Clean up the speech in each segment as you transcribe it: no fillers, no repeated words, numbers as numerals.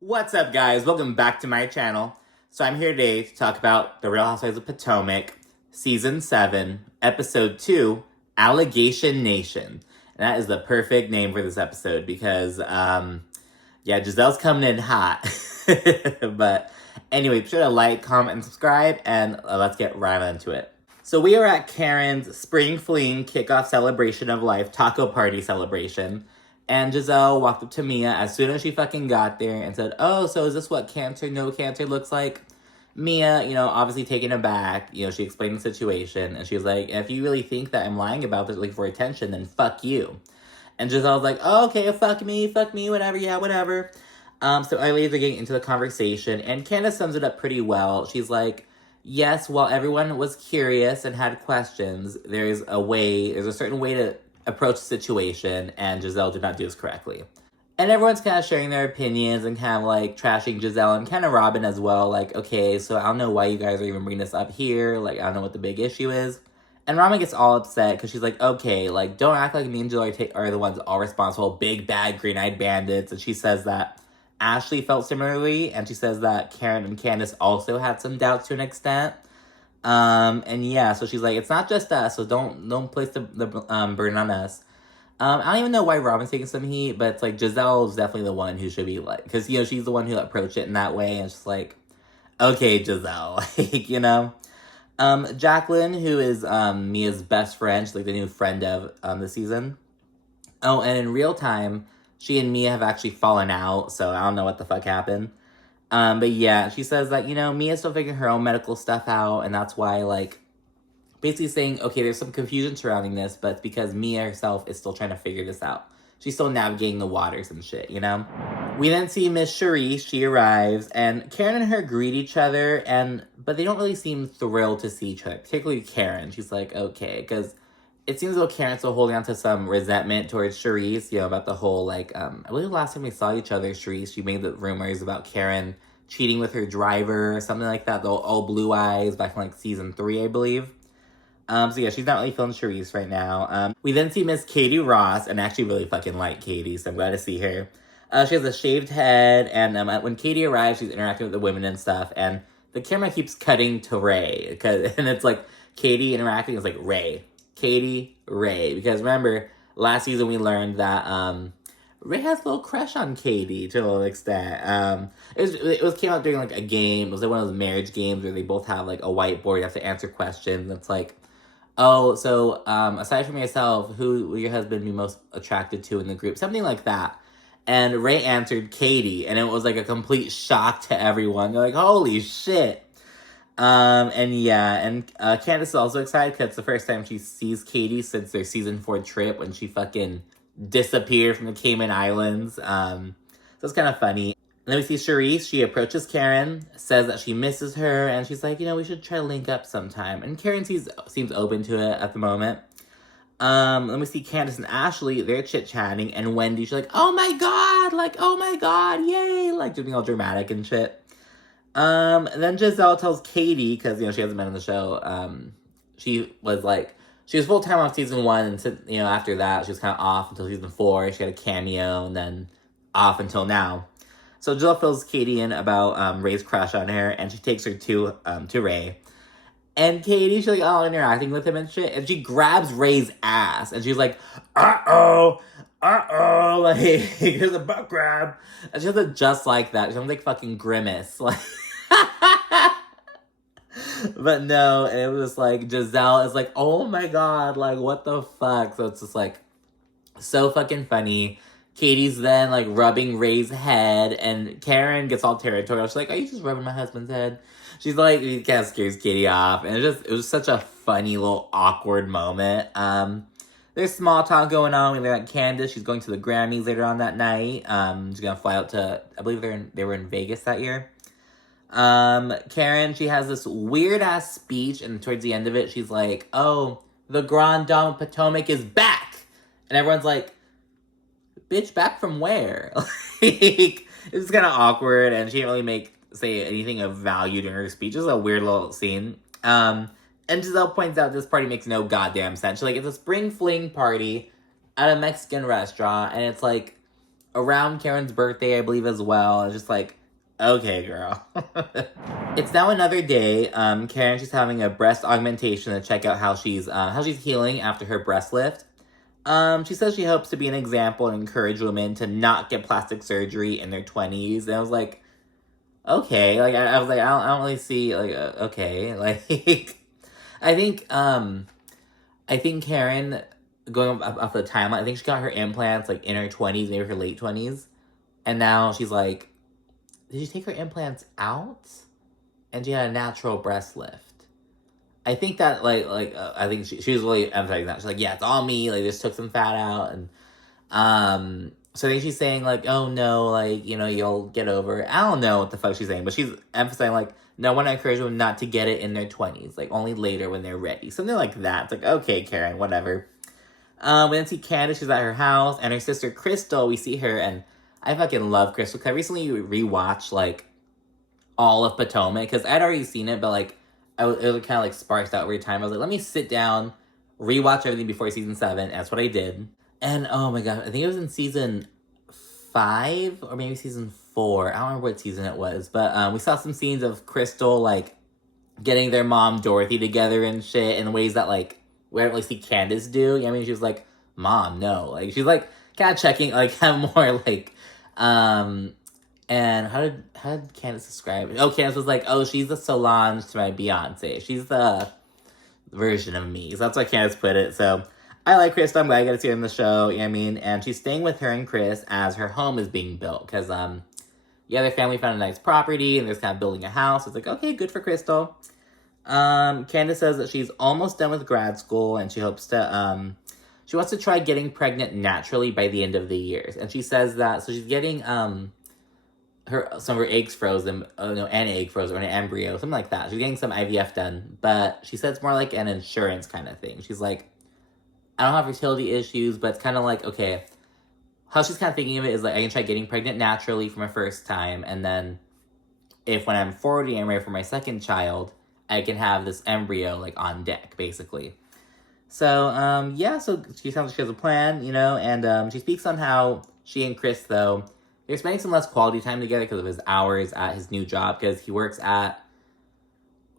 What's up, guys? Welcome back to my channel. So I'm here today to talk about The Real Housewives of Potomac, Season 7, Episode 2, Allegation Nation. And that is the perfect name for this episode because, yeah, Gizelle's coming in hot. But anyway, be sure to like, comment, and subscribe, and let's get right into it. So we are at Karen's Spring Fling Kickoff Celebration of Life Taco Party Celebration. And Gizelle walked up to Mia as soon as she fucking got there and said, "Oh, so is this what cancer, no cancer looks like?" Mia, obviously taken aback, she explained the situation. And she was like, "If you really think that I'm lying about this, like, for attention, then fuck you." And Gizelle's like, "Oh, okay, fuck me, whatever, yeah, whatever." So earlier they're getting into the conversation. And Candiace sums it up pretty well. She's like, "Yes, while everyone was curious and had questions, there's a certain way to approach the situation, and Gizelle did not do this correctly." And everyone's kind of sharing their opinions and kind of like trashing Gizelle and kind of Robyn as well. Like, okay, so I don't know why you guys are even bringing this up here. Like, I don't know what the big issue is. And Robyn gets all upset because she's like, okay, like, don't act like me and Gizelle are the ones all responsible, big, bad, green-eyed bandits. And she says that Ashley felt similarly, and she says that Karen and Candiace also had some doubts to an extent. And yeah, so she's like, it's not just us, so don't place the burden on us. I don't even know why Robyn's taking some heat, but it's like Gizelle's definitely the one who should be like, because she's the one who approached it in that way, and it's just like, okay, Gizelle, Jacqueline, who is Mia's best friend, she's like the new friend of the season. Oh, and in real time, she and Mia have actually fallen out, so I don't know what the fuck happened. But yeah, she says that, Mia's still figuring her own medical stuff out, and that's why, like, basically saying, okay, there's some confusion surrounding this, but it's because Mia herself is still trying to figure this out. She's still navigating the waters and shit, We then see Miss Charrisse. She arrives, and Karen and her greet each other, but they don't really seem thrilled to see each other, particularly Karen. She's like, okay, because it seems like Karen's still holding on to some resentment towards Charrisse, about the whole, like, I believe the last time we saw each other, Charrisse, she made the rumors about Karen cheating with her driver or something like that, the old blue eyes back in, like, season 3, I believe. So yeah, she's not really feeling Charrisse right now. We then see Miss Katie Rost, and I actually really fucking like Katie, so I'm glad to see her. She has a shaved head, and when Katie arrives, she's interacting with the women and stuff, and the camera keeps cutting to Ray, and it's like Katie interacting, it's like Ray. Katie, Ray. Because remember, last season we learned that Ray has a little crush on Katie to a little extent. It came out during like a game. It was like one of those marriage games where they both have like a whiteboard. You have to answer questions. It's like, oh, so aside from yourself, who will your husband be most attracted to in the group? Something like that. And Ray answered Katie, and it was like a complete shock to everyone. They're like, holy shit. And yeah, and Candiace is also excited because it's the first time she sees Katie since their season 4 trip when she fucking disappeared from the Cayman Islands. So it's kind of funny. And then we see Charrisse. She approaches Karen, says that she misses her, and she's like, we should try to link up sometime. And Karen seems open to it at the moment. Then we see Candiace and Ashley, they're chit-chatting, and Wendy, she's like, oh my god, yay, like, just being all dramatic and shit. Then Gizelle tells Katie, because, she hasn't been on the show, she was full-time off season 1, and, after that, she was kind of off until season 4, she had a cameo, and then off until now. So Gizelle fills Katie in about, Ray's crush on her, and she takes her to Ray. And Katie, she's like, interacting with him and shit, and she grabs Ray's ass, and she's like, uh-oh, like, here's a butt grab. And she does it just like that. She sounds like fucking Grimace, like, but no, and it was like, Gizelle is like, oh my god, like, what the fuck? So it's just like, so fucking funny. Katie's then, like, rubbing Ray's head, and Karen gets all territorial. She's like, are you just rubbing my husband's head? She's like, it kind of scares Katie off, and it was such a funny little awkward moment. There's small talk going on. They're at Candiace. She's going to the Grammys later on that night. She's gonna fly out to, I believe they were in Vegas that year. Karen, she has this weird ass speech, and towards the end of it, she's like, oh, the Grand Dame Potomac is back, and everyone's like, bitch, back from where? Like, it's kind of awkward, and she didn't really say anything of value during her speech. It's a weird little scene. And Gizelle points out this party makes no goddamn sense. She's like, it's a spring fling party at a Mexican restaurant, and it's like, around Karen's birthday, I believe, as well. It's just like, okay, girl. It's now another day. Karen, she's having a breast augmentation to check out how she's healing after her breast lift. She says she hopes to be an example and encourage women to not get plastic surgery in their 20s. And I was like, okay. Like, I was like, I don't really see, like, okay. Like, I think, I think Karen, going off the timeline, I think she got her implants, like, in her 20s, maybe her late 20s. And now she's like, did she take her implants out? And she had a natural breast lift. I think that, I think she was really emphasizing that. She's like, yeah, it's all me. Like, just took some fat out. And, so I think she's saying, like, oh, no, like, you know, you'll get over it. I don't know what the fuck she's saying. But she's emphasizing, like, no, I want to encourage them not to get it in their 20s. Like, only later when they're ready. Something like that. It's like, okay, Karen, whatever. We then see Candiace. She's at her house. And her sister, Crystal, we see her. And I fucking love Crystal. Because I recently rewatched, like, all of Potomac. Because I'd already seen it, but, like, it was kind of like sparked out every time. I was like, let me sit down, rewatch everything before season 7. And that's what I did. And oh my god, I think it was in season 5 or maybe season 4. I don't remember what season it was. But we saw some scenes of Crystal, like, getting their mom Dorothy together and shit in ways that, like, we don't really see Candiace do. You know what I mean? She was like, Mom, no. Like, she's like kind of checking, like, kind of more like, and how did Candiace describe it? Oh, Candiace was like, oh, she's the Solange to my Beyonce. She's the version of me. So that's why Candiace put it. So I like Crystal. I'm glad I get to see her in the show. You know what I mean? And she's staying with her and Chris as her home is being built. Because, their family found a nice property and they're kind of building a house. It's like, okay, good for Crystal. Candiace says that she's almost done with grad school and she hopes to, she wants to try getting pregnant naturally by the end of the year. And she says that, so she's getting, some of her eggs frozen, an egg frozen, or an embryo, something like that. She's getting some IVF done, but she said it's more like an insurance kind of thing. She's like, I don't have fertility issues, but it's kind of like, okay, how she's kind of thinking of it is like, I can try getting pregnant naturally for my first time, and then if when I'm 40 I'm ready for my second child, I can have this embryo, like, on deck, basically. So, so she sounds like she has a plan, you know, and she speaks on how she and Chris, though, they're spending some less quality time together because of his hours at his new job, because he works at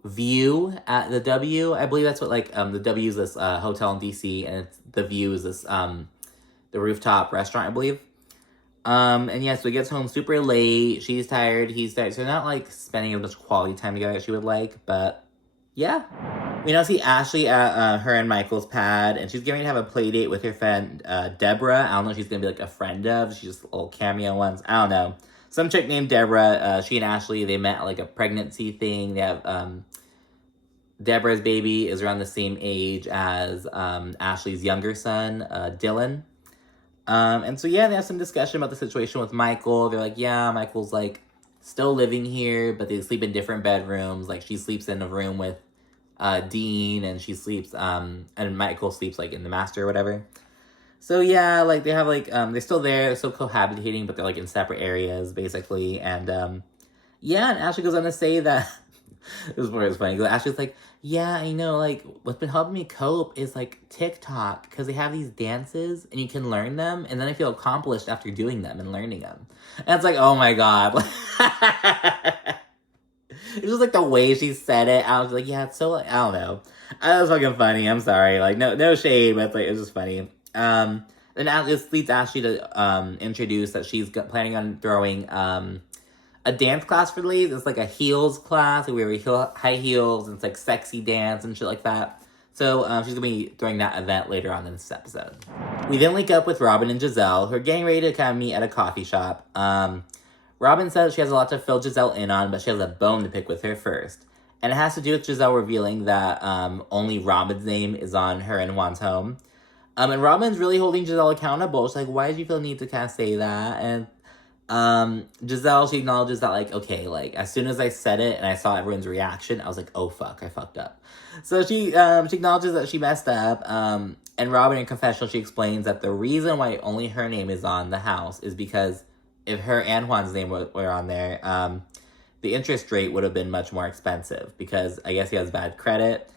View at the W. I believe that's what, like, the W is this hotel in DC, and the View is this, the rooftop restaurant, I believe. So he gets home super late. She's tired. He's tired. So they're not, like, spending as much quality time together as she would like, but yeah. We now see Ashley at her and Michael's pad, and she's getting to have a play date with her friend, Deborah. I don't know if she's going to be, like, a friend of. She's just a little cameo ones. I don't know. Some chick named Deborah, she and Ashley, they met at, like, a pregnancy thing. They have, Deborah's baby is around the same age as, Ashley's younger son, Dylan. They have some discussion about the situation with Michael. They're like, yeah, Michael's, like, still living here, but they sleep in different bedrooms. Like, she sleeps in a room with Dean, and she sleeps, and Michael sleeps, like, in the master or whatever. So, yeah, like, they have, like, they're still there, they're still cohabitating, but they're, like, in separate areas, basically, and Ashley goes on to say that, it was funny, because Ashley's like, yeah, I know, like, what's been helping me cope is, like, TikTok, because they have these dances, and you can learn them, and then I feel accomplished after doing them and learning them. And it's like, oh my god, it was, like, the way she said it. I was like, yeah, it's so, like, I don't know. That was fucking funny. I'm sorry. Like, no shade, but, like, it was just funny. Then this leads Ashley to introduce that she's planning on throwing a dance class for the ladies. It's like a heels class. We wear high heels, and it's, like, sexy dance and shit like that. So she's going to be throwing that event later on in this episode. We then link up with Robyn and Gizelle, who are getting ready to kind of meet at a coffee shop. Robyn says she has a lot to fill Gizelle in on, but she has a bone to pick with her first. And it has to do with Gizelle revealing that only Robyn's name is on her and Juan's home. And Robyn's really holding Gizelle accountable. She's like, why did you feel the need to kind of say that? And Gizelle, she acknowledges that, like, okay, like, as soon as I said it and I saw everyone's reaction, I was like, oh, fuck, I fucked up. So she acknowledges that she messed up. And Robyn, in confessional, she explains that the reason why only her name is on the house is because if her and Juan's name were on there, the interest rate would have been much more expensive because I guess he has bad credit.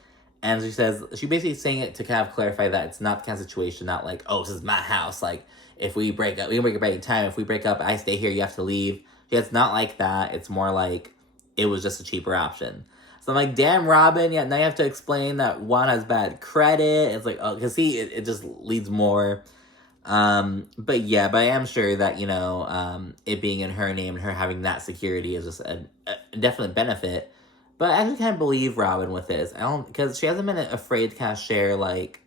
And she says, she basically saying it to kind of clarify that it's not the kind of situation that, like, oh, this is my house. Like, if we break up, we can break up any time. If we break up, I stay here, you have to leave. It's not like that. It's more like it was just a cheaper option. So I'm like, damn, Robyn, yeah, now you have to explain that Juan has bad credit. It's like, oh, because see, it just leads more. But I am sure that, it being in her name and her having that security is just a definite benefit. But I actually kind of believe Robyn with this. Because she hasn't been afraid to kind of share, like,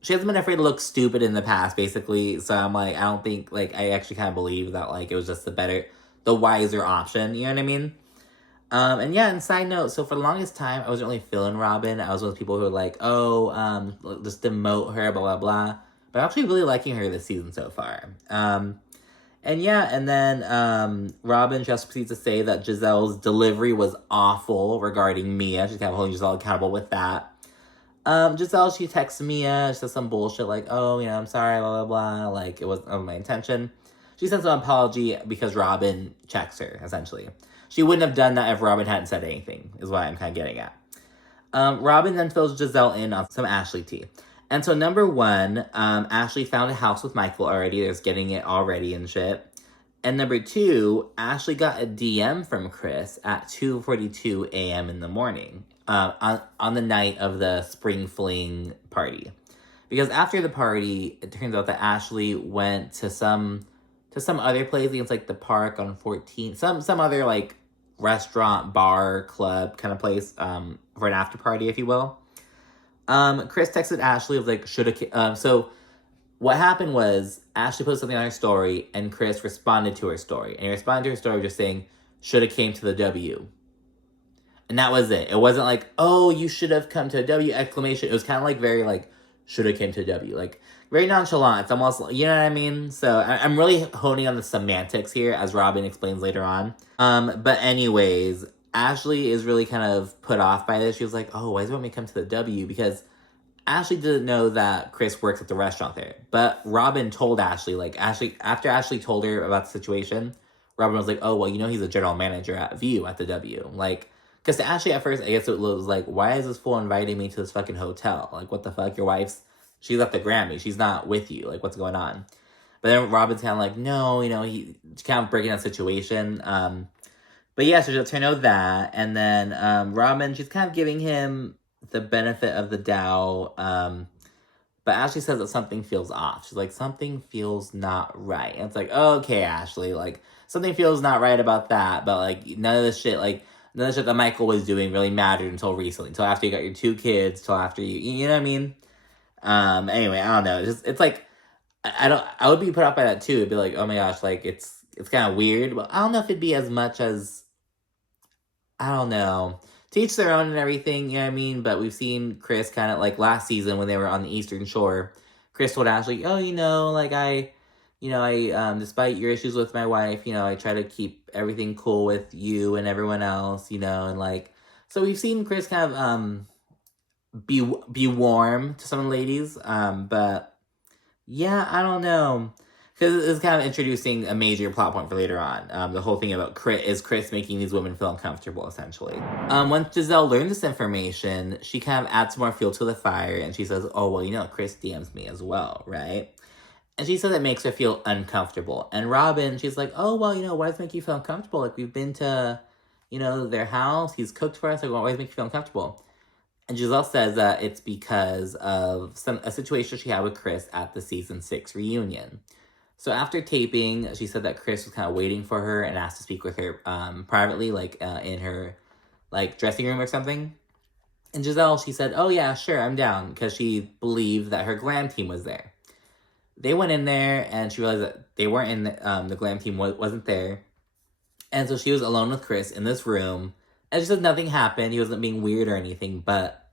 she hasn't been afraid to look stupid in the past, basically. So I'm like, I don't think, like, I actually kind of believe that, like, it was just the wiser option, you know what I mean? And side note, so for the longest time, I wasn't really feeling Robyn. I was one of those people who were like, just demote her, blah, blah, blah. But I'm actually really liking her this season so far. And then Robyn just proceeds to say that Gizelle's delivery was awful regarding Mia. She's kind of holding Gizelle accountable with that. Gizelle, she texts Mia, she says some bullshit like, I'm sorry, blah, blah, blah, like, it wasn't my intention. She sends an apology because Robyn checks her, essentially. She wouldn't have done that if Robyn hadn't said anything, is what I'm kind of getting at. Robyn then fills Gizelle in on some Ashley tea. And so number one, Ashley found a house with Michael already. There's getting it already and shit. And number two, Ashley got a DM from Chris at 2:42 a.m. in the morning on the night of the spring fling party. Because after the party, it turns out that Ashley went to some other place. I think it's like the park on 14th. Some other like restaurant, bar, club kind of place for an after party, if you will. Chris texted Ashley, was like, so what happened was Ashley put something on her story and Chris responded to her story. And he responded to her story just saying, shoulda came to the W. And that was it. It wasn't like, oh, you should have come to a W, exclamation. It was kind of like very like, shoulda came to a W. Like, very nonchalant. It's almost, you know what I mean? So I'm really honing on the semantics here, as Robyn explains later on. But anyways, Ashley is really kind of put off by this. She was like, oh, why does he want me to come to the W? Because Ashley didn't know that Chris works at the restaurant there. But Robyn told Ashley, after Ashley told her about the situation, Robyn was like, oh, well, he's a general manager at View at the W. Like, because to Ashley at first, I guess it was like, why is this fool inviting me to this fucking hotel? Like, what the fuck? Your she's at the Grammy. She's not with you. Like, what's going on? But then Robyn's kind of like, no, he's kind of breaking that situation. But yeah, so she lets her know that. And then Robyn, she's kind of giving him the benefit of the doubt. But Ashley says that something feels off. She's like, something feels not right. And it's like, okay, Ashley, like, something feels not right about that. But, like, none of the shit that Michael was doing really mattered until recently. Until after you got your 2 kids. Until after you know what I mean? Anyway, I don't know. It's like, I would be put off by that too. It'd be like, oh my gosh, like, it's kind of weird. But I don't know if it'd be as much as, I don't know. To each their own and everything, you know what I mean? But we've seen Chris kind of, like, last season when they were on the Eastern Shore, Chris told Ashley, I despite your issues with my wife, I try to keep everything cool with you and everyone else, and, like, so we've seen Chris kind of, be warm to some ladies, but yeah, I don't know, because it's kind of introducing a major plot point for later on. The whole thing about Chris making these women feel uncomfortable, essentially. Once Gizelle learned this information, she kind of adds more fuel to the fire, and she says, oh, well, Chris DMs me as well, right? And she says it makes her feel uncomfortable. And Robyn, she's like, oh, well, why does it make you feel uncomfortable? Like, we've been to, their house, he's cooked for us, like, why does it make you feel uncomfortable? And Gizelle says that it's because of a situation she had with Chris at the season 6 reunion. So after taping, she said that Chris was kind of waiting for her and asked to speak with her privately, like in her dressing room or something. And Gizelle, she said, oh yeah, sure, I'm down, because she believed that her glam team was there. They went in there and she realized that they weren't in the glam team wasn't there. And so she was alone with Chris in this room. And she said nothing happened. He wasn't being weird or anything, but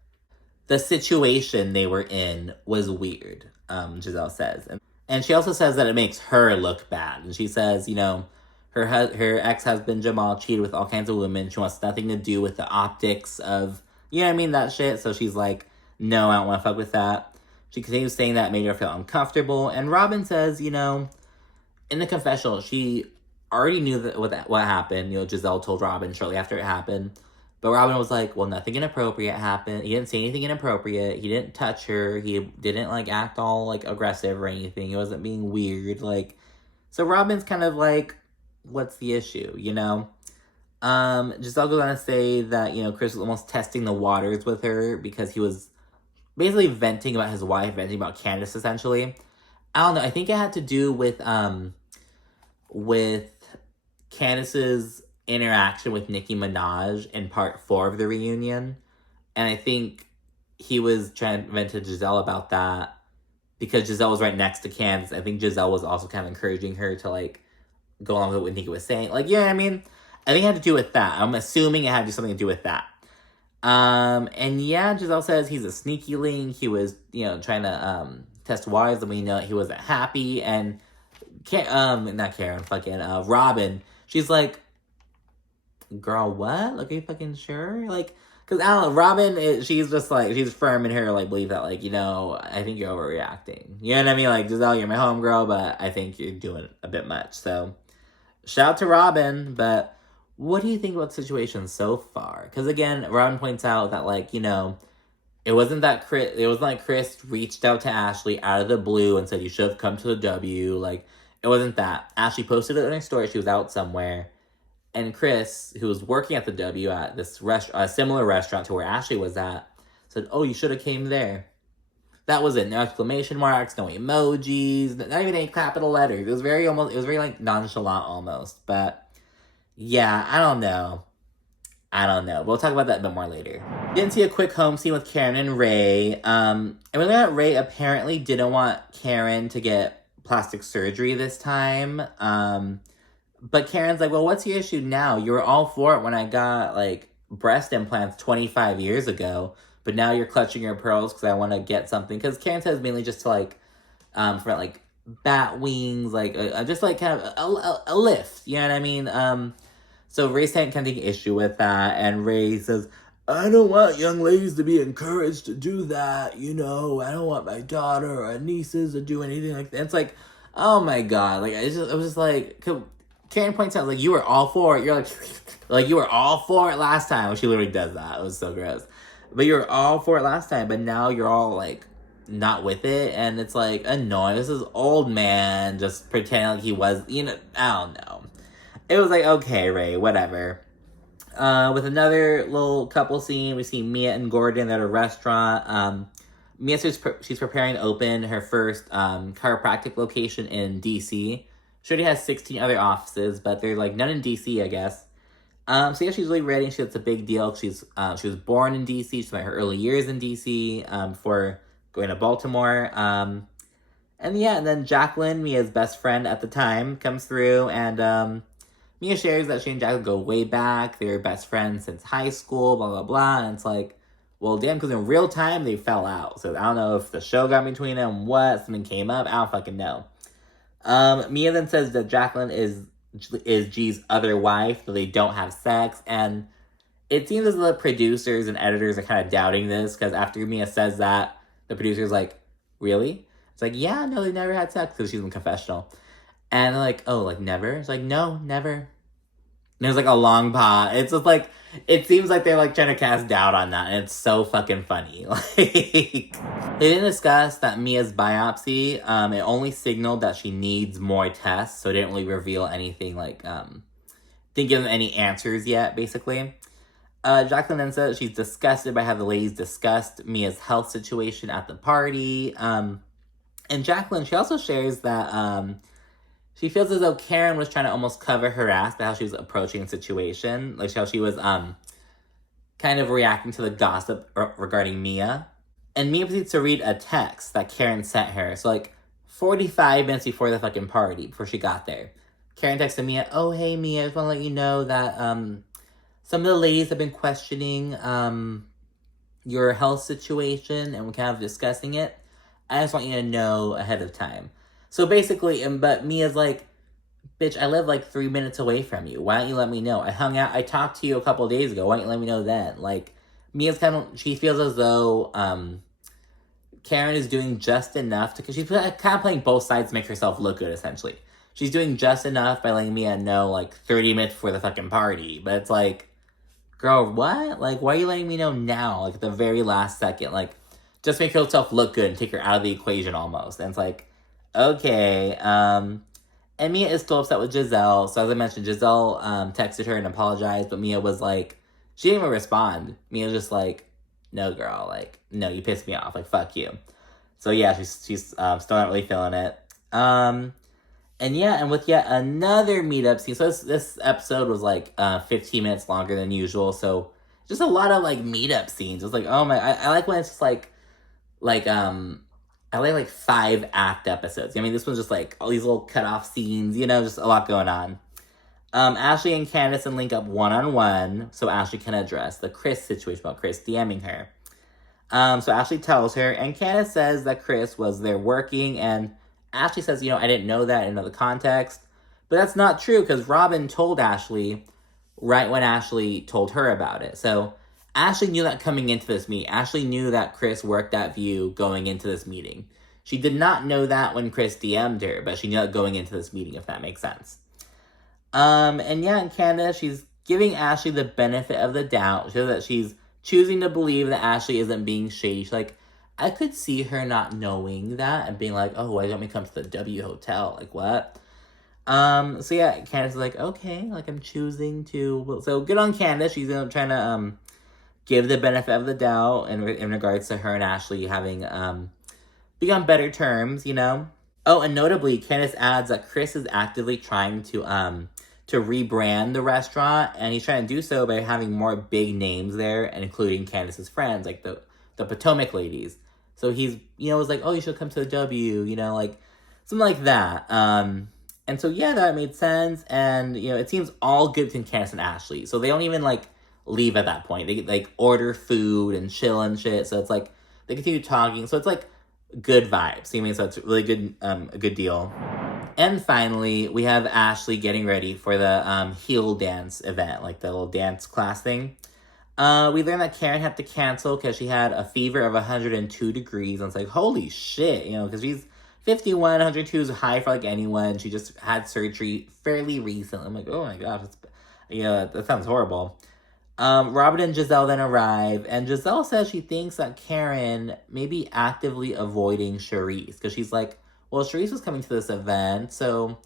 the situation they were in was weird, Gizelle says. And she also says that it makes her look bad. And she says, her ex-husband Jamal cheated with all kinds of women. She wants nothing to do with the optics of, that shit. So she's like, no, I don't want to fuck with that. She continues saying that made her feel uncomfortable. And Robyn says, in the confessional, she already knew what happened. Gizelle told Robyn shortly after it happened. But Robyn was like, well, nothing inappropriate happened. He didn't say anything inappropriate. He didn't touch her. He didn't, like, act all, like, aggressive or anything. He wasn't being weird. Like, so Robyn's kind of like, what's the issue, you know? Gizelle goes on to say that, you know, Chris was almost testing the waters with her because he was basically venting about his wife, venting about Candiace, essentially. I don't know. I think it had to do with Candiace's interaction with Nicki Minaj in part 4 of the reunion. And I think he was trying to vent to Gizelle about that because Gizelle was right next to Candiace. I think Gizelle was also kind of encouraging her to, like, go along with what Nicki was saying. Like, yeah, I mean, I think it had to do with that. I'm assuming it had something to do with that. And yeah, Gizelle says he's a sneaky link. He was, you know, trying to, test waters, and we know he wasn't happy. And, Robyn, she's like, girl, what? Like, are you fucking sure? Like, because I don't know, Robyn, she's just like, she's firm in her, like, belief that, like, you know, I think you're overreacting. You know what I mean? Like, Gizelle, you're my homegirl, but I think you're doing a bit much. So, shout out to Robyn, but what do you think about the situation so far? Because, again, Robyn points out that, like, you know, it wasn't like Chris reached out to Ashley out of the blue and said, you should have come to the W. Like, it wasn't that. Ashley posted it in her story. She was out somewhere. And Chris, who was working at the W at this a similar restaurant to where Ashley was at, said, oh, you should have came there. That was it. No exclamation marks, no emojis, not even any capital letters. It was very like nonchalant almost. But yeah, I don't know. We'll talk about that a bit more later. Didn't see a quick home scene with Karen and Ray. And we learned that Ray apparently didn't want Karen to get plastic surgery this time. But Karen's like, well, what's your issue now? You were all for it when I got, like, breast implants 25 years ago. But now you're clutching your pearls because I want to get something. Because Karen says mainly just to, like, for, like, bat wings, like, just, like, kind of a lift. You know what I mean? So Ray's kind of taking issue with that. And Ray says, I don't want young ladies to be encouraged to do that. You know, I don't want my daughter or nieces to do anything like that. It's like, oh, my God. Like, I was just like... Karen points out, like, you were all for it. You're like, you were all for it last time. She literally does that. It was so gross. But you were all for it last time, but now you're all, like, not with it. And it's, like, annoying. This is old man just pretending like he was, you know, I don't know. It was like, okay, Ray, whatever. With another little couple scene, we see Mia and Gordon at a restaurant. Mia says she's preparing to open her first chiropractic location in D.C., She already has 16 other offices, but they're, like, none in D.C., I guess. So, yeah, she's really ready. It's a big deal. She was born in D.C. She spent her early years in D.C. Before going to Baltimore. And then Jacqueline, Mia's best friend at the time, comes through. And Mia shares that she and Jacqueline go way back. They were best friends since high school, blah, blah, blah. And it's like, well, damn, because in real time, they fell out. So, I don't know if the show got between them, something came up. I don't fucking know. Mia then says that Jacqueline is G's other wife, though they don't have sex, and it seems as though the producers and editors are kind of doubting this, because after Mia says that, the producer's like, really? It's like, yeah, no, they never had sex, because she's in confessional. And they're like, oh, like, never? It's like, no, never. And there's, like, a long pause. It's just, like, it seems like they're, like, trying to cast doubt on that, and it's so fucking funny. Like, they didn't discuss that Mia's biopsy, it only signaled that she needs more tests, so it didn't really reveal anything, like, didn't give them any answers yet, basically. Jacqueline then says she's disgusted by how the ladies discussed Mia's health situation at the party. And Jacqueline, she also shares that, she feels as though Karen was trying to almost cover her ass by how she was approaching the situation. Like, how she was, kind of reacting to the gossip regarding Mia. And Mia proceeds to read a text that Karen sent her. So, like, 45 minutes before the fucking party, before she got there. Karen texted Mia, oh, hey, Mia, I just want to let you know that, some of the ladies have been questioning, your health situation, and we're kind of discussing it. I just want you to know ahead of time. So basically, but Mia's like, bitch, I live like 3 minutes away from you. Why don't you let me know? I talked to you a couple days ago. Why don't you let me know then? Like, Mia's she feels as though Karen is doing just enough because she's kind of playing both sides to make herself look good, essentially. She's doing just enough by letting Mia know, like, 30 minutes before the fucking party. But it's like, girl, what? Like, why are you letting me know now? Like, at the very last second. Like, just make yourself look good and take her out of the equation almost. And it's like, okay. And Mia is still upset with Gizelle. So as I mentioned, Gizelle texted her and apologized, but Mia was like, she didn't even respond. Mia was just like, no, girl, like, no, you pissed me off. Like, fuck you. So yeah, she's still not really feeling it. And yeah, and with yet another meetup scene. So this episode was like 15 minutes longer than usual. So just a lot of like meetup scenes. It's like, oh my, I like when it's just like I like 5-act episodes. I mean, this one's just like all these little cut-off scenes, you know, just a lot going on. Ashley and Candiace link up one-on-one so Ashley can address the Chris situation about Chris DMing her. So Ashley tells her, and Candiace says that Chris was there working, and Ashley says, you know, I didn't know that in the context. But that's not true, because Robyn told Ashley right when Ashley told her about it. So Ashley knew that coming into this meeting. Ashley knew that Chris worked at View going into this meeting. She did not know that when Chris DM'd her, but she knew that going into this meeting, if that makes sense. And yeah, in Canada, she's giving Ashley the benefit of the doubt. She says that she's choosing to believe that Ashley isn't being shady. She's like, I could see her not knowing that and being like, oh, why don't we come to the W Hotel? Like, what? So yeah, Candiace is like, okay, like, I'm choosing to. So good on Candiace. She's trying to, give the benefit of the doubt in regards to her and Ashley having be on better terms, you know? Oh, and notably, Candiace adds that Chris is actively trying to rebrand the restaurant, and he's trying to do so by having more big names there, and including Candiace's friends, like the Potomac ladies. So he's, you know, was like, oh, you should come to the W, you know, like, something like that. And so, yeah, that made sense, and, you know, it seems all good between Candiace and Ashley. So they don't even, like, leave at that point. They like order food and chill and shit. So it's like they continue talking. So it's like good vibes. You know, so it's really good, a good deal. And finally, we have Ashley getting ready for the heel dance event, like the little dance class thing. We learned that Karen had to cancel because she had a fever of 102 degrees. And it's like, holy shit, you know, because she's 51, 102 is high for like anyone. She just had surgery fairly recently. I'm like, oh my gosh, that sounds horrible. Robyn and Gizelle then arrive, and Gizelle says she thinks that Karen may be actively avoiding Charrisse, because she's like, well, Charrisse was coming to this event, so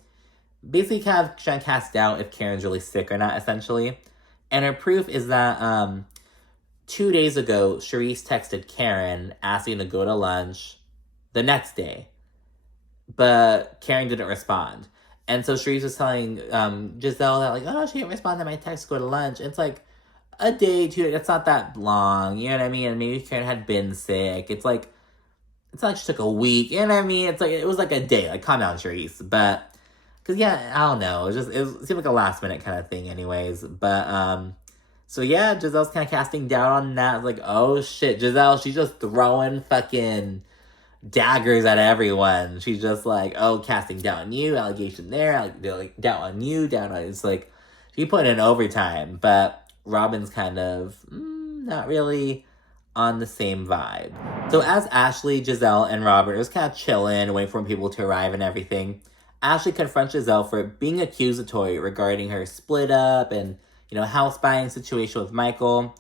basically kind of trying to cast doubt if Karen's really sick or not, essentially. And her proof is that 2 days ago, Charrisse texted Karen asking to go to lunch the next day, but Karen didn't respond. And so Charrisse was telling Gizelle that, like, oh, she didn't respond to my text to go to lunch. It's like, a day, 2 days, it's not that long, you know what I mean? And maybe Karen had been sick. It's like, it's not like she took a week, you know what I mean? It's like, it was like a day, like, calm down, Charrisse. But, because, yeah, I don't know, it seemed like a last minute kind of thing anyways. But, so yeah, Giselle's kind of casting doubt on that. It's like, oh shit, Gizelle, she's just throwing fucking daggers at everyone. She's just like, oh, casting doubt on you, allegation there, like doubt on you, doubt on, it's like, she put in overtime, but Robyn's kind of not really on the same vibe. So as Ashley, Gizelle, and Robyn are just kind of chilling, waiting for people to arrive and everything, Ashley confronts Gizelle for being accusatory regarding her split up and, you know, house buying situation with Michael.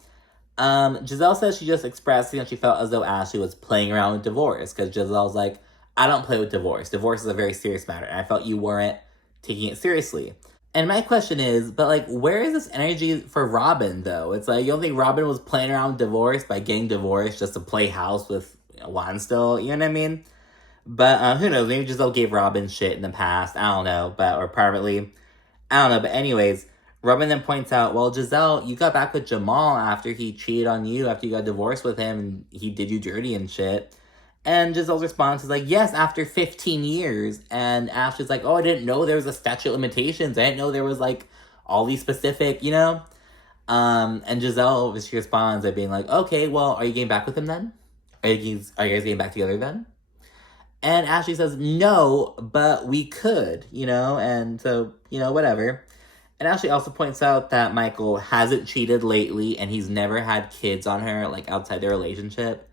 Gizelle says she just expressed that she felt as though Ashley was playing around with divorce, because Giselle's like, I don't play with divorce. Divorce is a very serious matter, and I felt you weren't taking it seriously. And my question is, but, like, where is this energy for Robyn, though? It's like, you don't think Robyn was playing around with divorce by getting divorced just to play house with Juan still? You know what I mean? But who knows? Maybe Gizelle gave Robyn shit in the past. I don't know. Or privately. I don't know. But anyways, Robyn then points out, well, Gizelle, you got back with Jamal after he cheated on you, after you got divorced with him, and he did you dirty and shit. And Giselle's response is like, yes, after 15 years. And Ashley's like, oh, I didn't know there was a statute of limitations. I didn't know there was, like, all these specific, you know? And Gizelle, she responds by being like, okay, well, are you getting back with him then? Are you guys getting back together then? And Ashley says, no, but we could, you know? And so, you know, whatever. And Ashley also points out that Michael hasn't cheated lately, and he's never had kids on her, like, outside their relationship.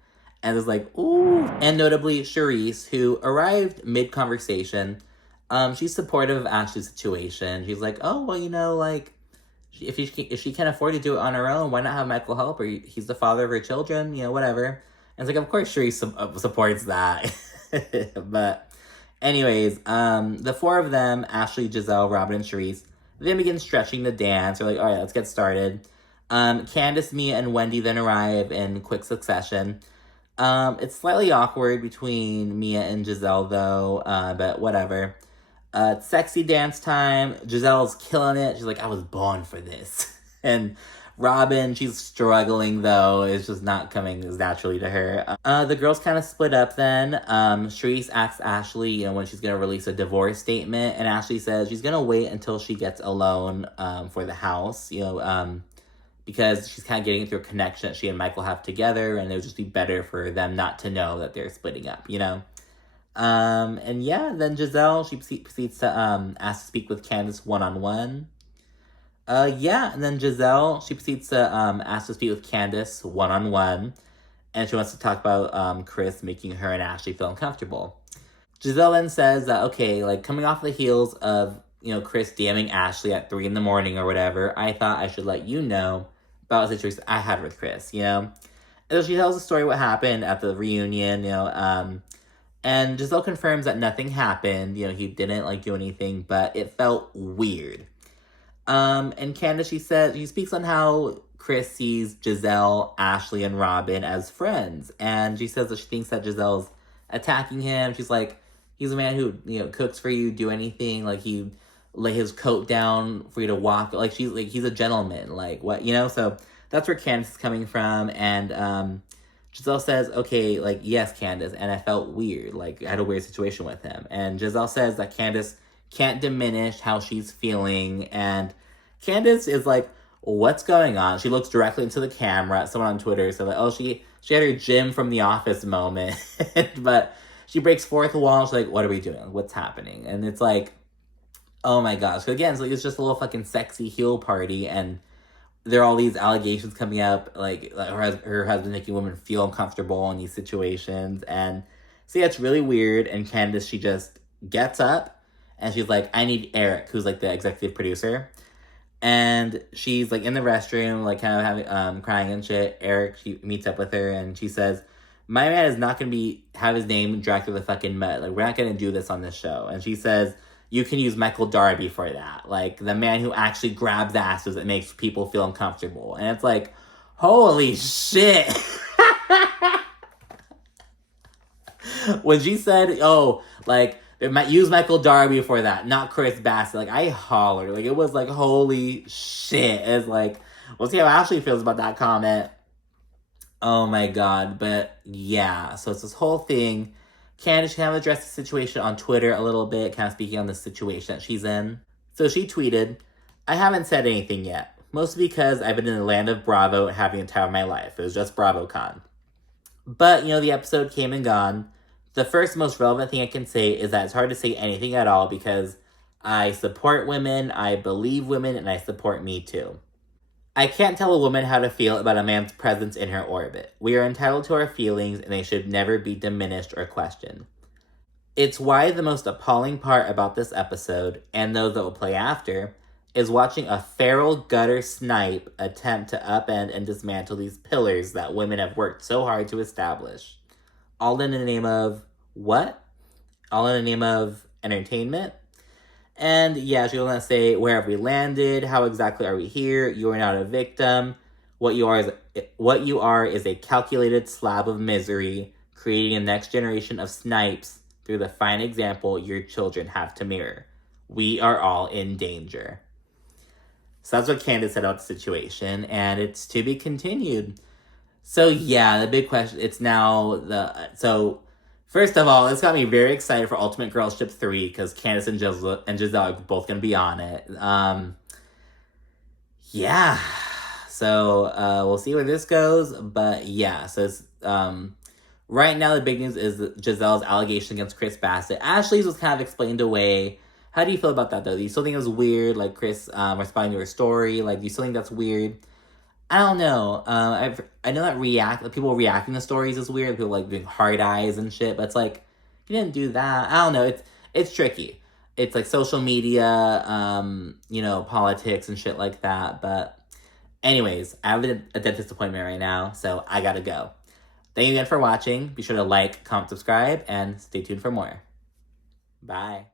And it's like, ooh. And notably, Charrisse, who arrived mid-conversation, she's supportive of Ashley's situation. She's like, oh, well, you know, like, if she can afford to do it on her own, why not have Michael help her? He's the father of her children, whatever. And it's like, of course, Charrisse supports that. But, anyways, the four of them, Ashley, Gizelle, Robyn, and Charrisse, they begin stretching the dance. They're like, all right, let's get started. Candiace, Mia, and Wendy then arrive in quick succession. It's slightly awkward between Mia and Gizelle, though, but whatever. Sexy dance time. Giselle's killing it. She's like, I was born for this. And Robyn, she's struggling, though. It's just not coming as naturally to her. The girls kind of split up then. Charrisse asks Ashley, when she's going to release a divorce statement. And Ashley says she's going to wait until she gets a loan for the house, because she's kind of getting through a connection that she and Michael have together. And it would just be better for them not to know that they're splitting up, And yeah, then Gizelle, she proceeds to ask to speak with Candiace one-on-one. And then Gizelle, she proceeds to ask to speak with Candiace one-on-one. And she wants to talk about Chris making her and Ashley feel uncomfortable. Gizelle then says that, okay, like coming off the heels of, Chris DMing Ashley at 3 a.m. or whatever, I thought I should let you know about the situation I had with Chris, And so she tells the story what happened at the reunion, and Gizelle confirms that nothing happened. He didn't do anything, but it felt weird. And Candiace, she speaks on how Chris sees Gizelle, Ashley, and Robyn as friends. And she says that she thinks that Giselle's attacking him. She's like, he's a man who, cooks for you, do anything. Like, he lay his coat down for you to walk. Like, he's a gentleman. Like, what, So that's where Candiace is coming from. And, Gizelle says, okay, yes, Candiace, and I felt weird. I had a weird situation with him. And Gizelle says that Candiace can't diminish how she's feeling. And Candiace is like, what's going on? She looks directly into the camera. Someone on Twitter said, she had her Jim from The Office moment. But she breaks fourth wall. She's like, what are we doing? What's happening? And it's like, oh my gosh. So again, it's just a little fucking sexy heel party. And there are all these allegations coming up, her husband making women feel uncomfortable in these situations. And so yeah, it's really weird. And Candiace, she just gets up and she's like, I need Eric, who's the executive producer. And she's in the restroom, kind of having crying and shit. Eric, she meets up with her and she says, my man is not gonna have his name dragged through the fucking mud. We're not gonna do this on this show. And she says, you can use Michael Darby for that. The man who actually grabs asses and makes people feel uncomfortable. And it's like, holy shit. When she said, they might use Michael Darby for that, not Chris Bassett. I hollered. It was holy shit. It's we'll see how Ashley feels about that comment. Oh my god. But yeah, so it's this whole thing. Candiace kind of addressed the situation on Twitter a little bit, kind of speaking on the situation that she's in. So she tweeted, I haven't said anything yet, mostly because I've been in the land of Bravo having the time of my life. It was just BravoCon. But, the episode came and gone. The first most relevant thing I can say is that it's hard to say anything at all because I support women, I believe women, and I support Me Too. I can't tell a woman how to feel about a man's presence in her orbit. We are entitled to our feelings, and they should never be diminished or questioned. It's why the most appalling part about this episode, and those that will play after, is watching a feral gutter snipe attempt to upend and dismantle these pillars that women have worked so hard to establish. All in the name of what? All in the name of entertainment? And yeah, she was going to say, where have we landed? How exactly are we here? You are not a victim. What you are is a calculated slab of misery, creating a next generation of snipes through the fine example your children have to mirror. We are all in danger. So that's what Candiace said about the situation, and it's to be continued. So yeah, the big question, first of all, this got me very excited for Ultimate Girls Ship 3, because Candiace and Gizelle are both going to be on it. Yeah. So, we'll see where this goes, but yeah, so it's, right now the big news is Giselle's allegation against Chris Bassett. Ashley's was kind of explained away. How do you feel about that, though? Do you still think it was weird, Chris, responding to her story? Do you still think that's weird? I don't know. I know that people reacting to stories is weird. People doing hard eyes and shit. But it's you didn't do that. I don't know. It's tricky. it's like social media, you know, politics and shit like that. But anyways, I have a dentist appointment right now, so I gotta go. Thank you again for watching. Be sure to like, comment, subscribe, and stay tuned for more. Bye.